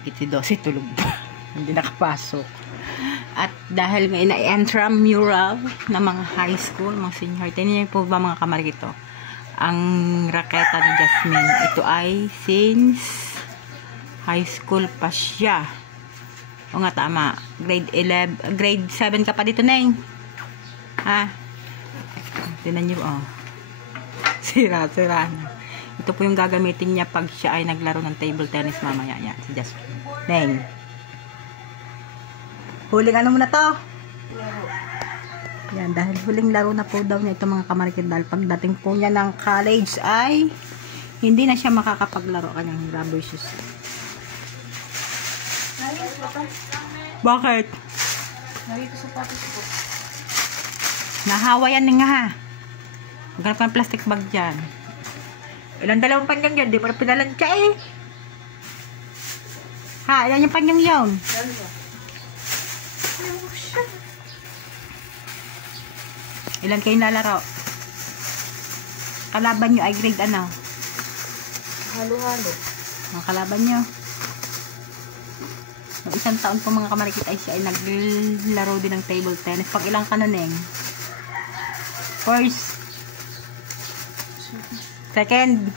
kamarkit si Dosi tulog na. Hindi nakapasok. At dahil ngayon ay intramural na mga high school, mga senior, tingnan niyo po ba mga kamarkit to? Ang raketa ni Jasmine, ito ay since high school pa siya. O nga tama, grade 7 ka pa dito, Neng. Ha? Tingnan niyo, oh. Sira na. Ito po yung gagamitin niya pag siya ay naglaro ng table tennis mamaya niya, si Jasmine. Neng. Huling ano muna to? Laro. Yan, dahil huling laro na po daw niya ito mga kamarikid. Dahil pagdating po niya ng college ay hindi na siya makakapaglaro kanyang rubber shoes. Bakit? Nagito sapatos ko. Nahawa yan nga ha. Maghanap ka ng plastic bag dyan. Ilang dalawang panyang yan, di pa na pinalansya eh. Ha, ilan yung panyang yun? Ilan kayo nalaro? Kalaban nyo ay grade ano? Halo-halo. Mga kalaban nyo. Noong isang taon po mga kamarikit ay siya ay naglaro din ng table tennis. Pag ilang ka na, Neng? First. Second.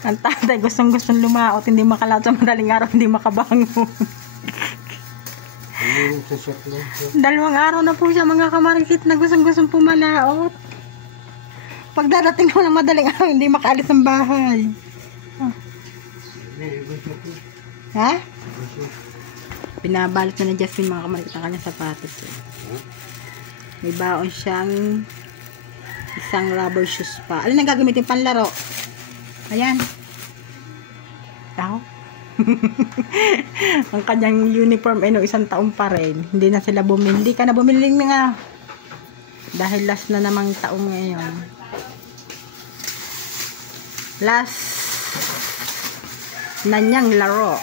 Ang tatay gustong lumaot, hindi makalaot sa madaling araw, hindi makabangon. Dalawang araw na po siya mga kamarikit na gustong pumalaot. Pag dadating ko ng madaling araw, hindi makaalis ng bahay. Oh. Ha? Pinabalot na ni Justin mga kamarikit ang kanyang sapatos. May baon siyang isang rubber shoes pa. Alin ang gagamitin panlaro? Ayan. Tao. Ang kanyang uniform ay no, isang taon pa rin. Hindi na sila bumili. Hindi ka na bumili nga. Dahil last na namang taon ngayon. Last na niyang laro.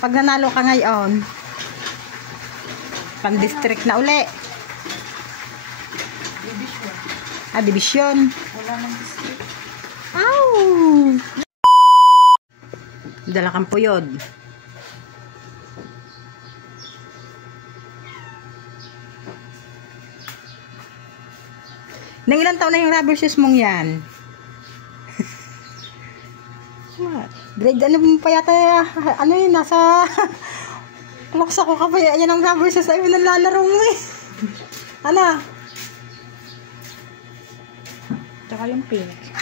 Pag nanalo ka ngayon, pang district na uli. Division. Ah, division. Wala nang district. Ow! Dala kang puyod. Nang ilang taon na yung rubber shoes mong yan? What? Grade ano mo pa yata, ano yun, nasa kloksa ko ka pa yan ang rubber shoes ay nalalaro mo eh. Ano? Tsaka yung pink.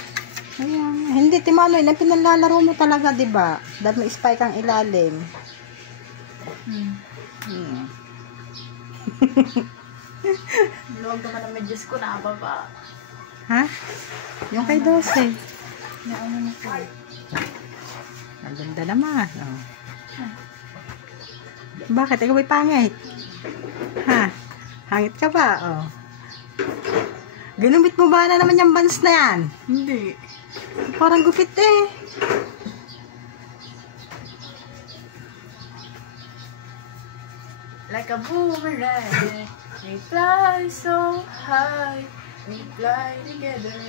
Ayan. Hindi, Timano, yun ang pinalalaro mo talaga, diba? Dahil may spike ang ilalim. Luwag naman ang medyas ko na baba. Ha? Yung kay 12. Naano na ko. Ang ganda naman. Oh. Bakit? Ikaw ay pangit? Ha? Hangit ka ba? Oh. Ginumit mo ba na naman yung bands na yan? Hindi. Parang gupit eh. Like a boomerang, we fly so high, we fly together.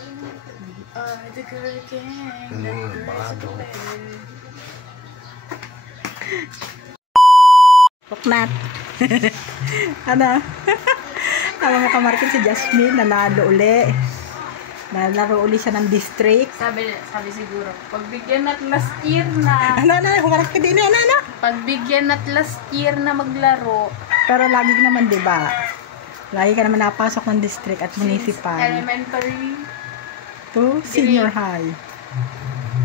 We are the girl gang that girls together. Poknat. Ano? Ang mga kamarkin si Jasmine, nanalo uli. Nalaro uli siya ng district. Sabi siguro, pagbigyan nat last year na. Ano? Humarap ka din eh. Ano? Pagbigyan nat last year na maglaro. Pero lagi naman, diba? Lagi ka naman napasok ng district at municipal. Elementary. To senior high.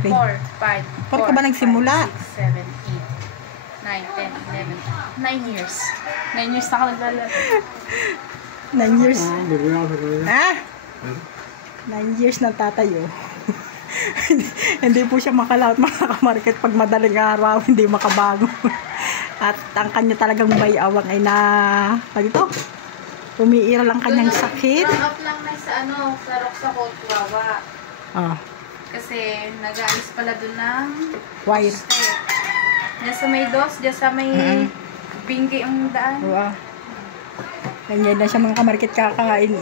4, 5, 4, Paano ka ba nagsimula? 6, 7, 8, 9, 10, 11, 9 years. 9 years na ako naglalaro. 9 years. Ah? 9 years na tatayo. Hindi po siya makalaot mga kamarket pag madaling araw, hindi makabago. At ang kanya talagang bayawang ay dito, umiira lang kanyang sakit. Up lang na sa sa Roxa Kotwawa. Ah. Kasi nag-aalis pala doon ng Wire. Diyan sa may diyan sa may bingi ang daan. Wow. Ganyan na siya mga kamarket kakain.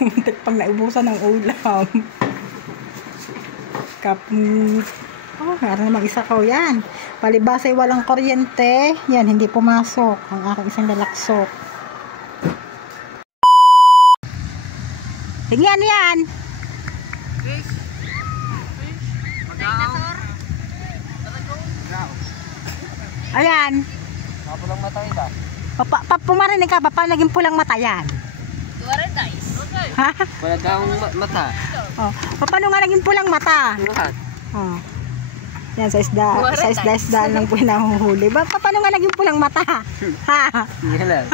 Muntik pang naubusan ng ulam. Meron namang isa ko yan. Palibas ay walang kuryente. Yan, hindi pumasok ang aking isang lalaksok. Tingnan yan. Fish. Dinosaur. Ayan. Pulang mata ita. Pumarinig ka, paano naging pulang mata yan? Tuwaran guys. Ha? Wala daw mata. Oh, paano nga naging pulang mata? Oh. Yan, sa isda lang po nahuhuli. Paano nga naging pulang mata? Ha? Yan.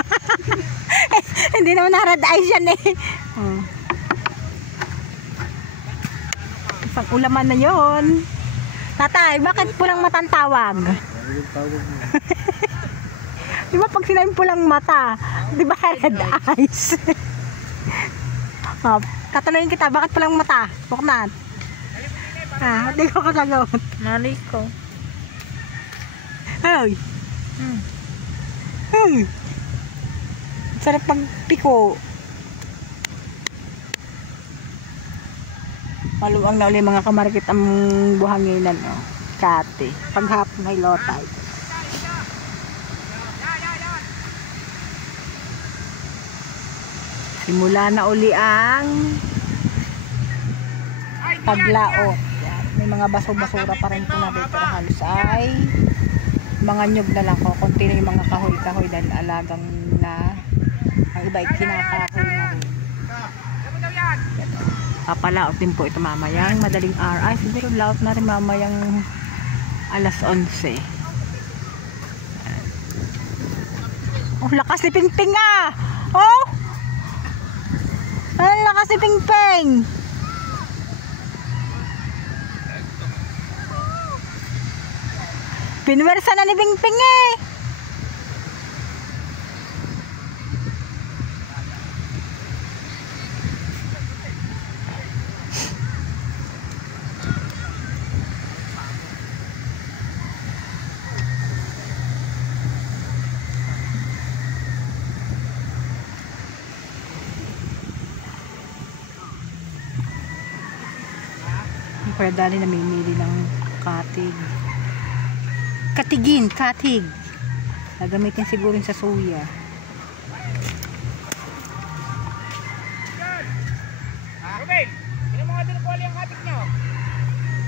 Hindi naman na-red eyes yan eh. Oh. Isang ulaman na yon. Tatay, bakit pulang mata ang tawag? Di ba pag sinabing pulang mata, di ba red eyes? Oh, tatanungin kita, bakit pulang mata? Buknat. Hindi ko kasagot. Nalay ko. Ay. Sarap pagpiko. Maluwang na ulit mga kamarkit ang buhanginan. Oh. Kate. Paghapon may lotay. Simula na uli ang paglao. Yan. May mga baso-basura pa rin po na dito. Halos ay mga nyug na lang ko. Kunti na yung mga kahoy-kahoy dahil alagang na ang iba ay kinakahoy na rin. Papalaot din po ito mamayang madaling araw. Ay, siguro laot na rin mamayang alas 11. Oh, lakas ni Pingping ah! Oh! Ang lakas ni Pingping! Pinwersa na ni Pingping eh! Kaya dali namimili ng katig. Katig. Gagamitin siguro sa suya. Ruben, sino mga dinukuli ang katig nyo?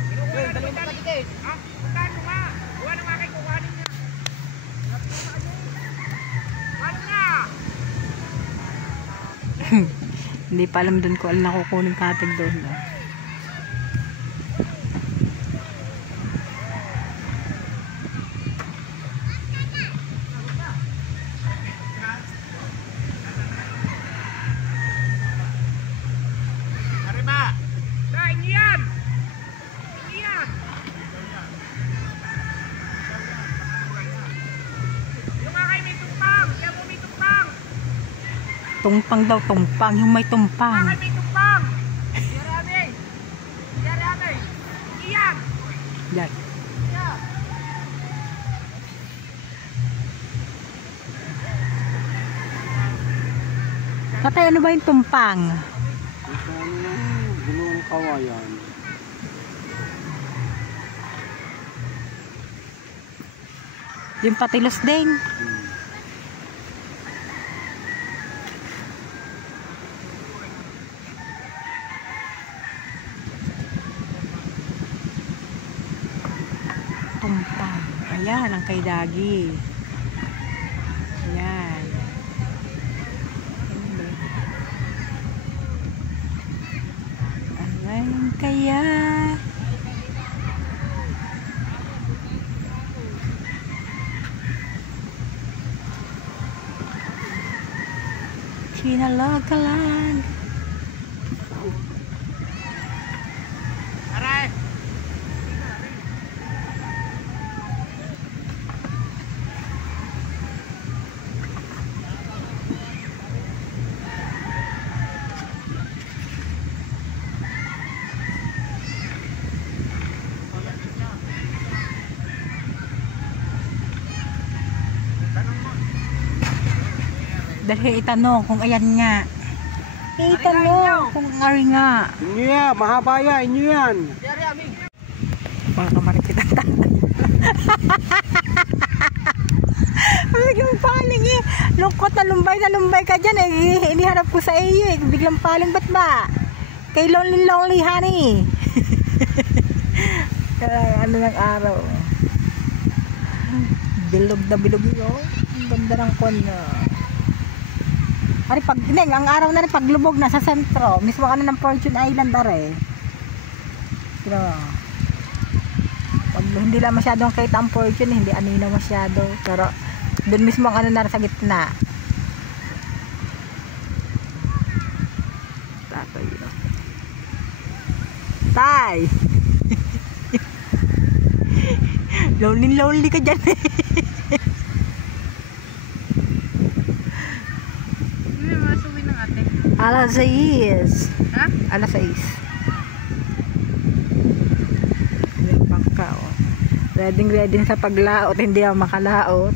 Dinukuli ang katig eh. Puntahan mo nga. Buwan na nga kayo kukuhanin niya. Ano na? Hindi pa alam doon ko alam na kukunin katig doon. No? Tumpang daw, tumpang. Yung may tumpang. May tumpang. Yarami. Iyan. Yan. Tatay, ano ba yung tumpang? Gulong kawayan. Yung patilos din. Tumpang. Ayan, ang kay Dagi. Ayan. Ayan kaya. Kinalagalan. Aray. Dahil itanong kung ayan nga. Itanong kung ari nga. Inyo yan, mahaba yan, inyo yan. na lumbay ka dyan eh. Iniharap ko sa iyo eh. Biglang paling ba't ba? Kay lonely honey. Kaya ano ng araw. Bilog na bilog yun. Ang ganda ng kon na. Ari pag ang araw na rin paglubog na sa sentro. Mismo ka na ng Fortune Island are. Pero pag hindi lang masyadong kita ang Fortune, hindi anino masyado. Pero doon mismo ang ano na sa gitna. Tatay. Tay! Lonely ka dyan eh. Hindi mo masuwi ng ate. Alas 6. Ha? Alas 6. Yung bangka oh. Ready sa paglaot, hindi ako makalaot.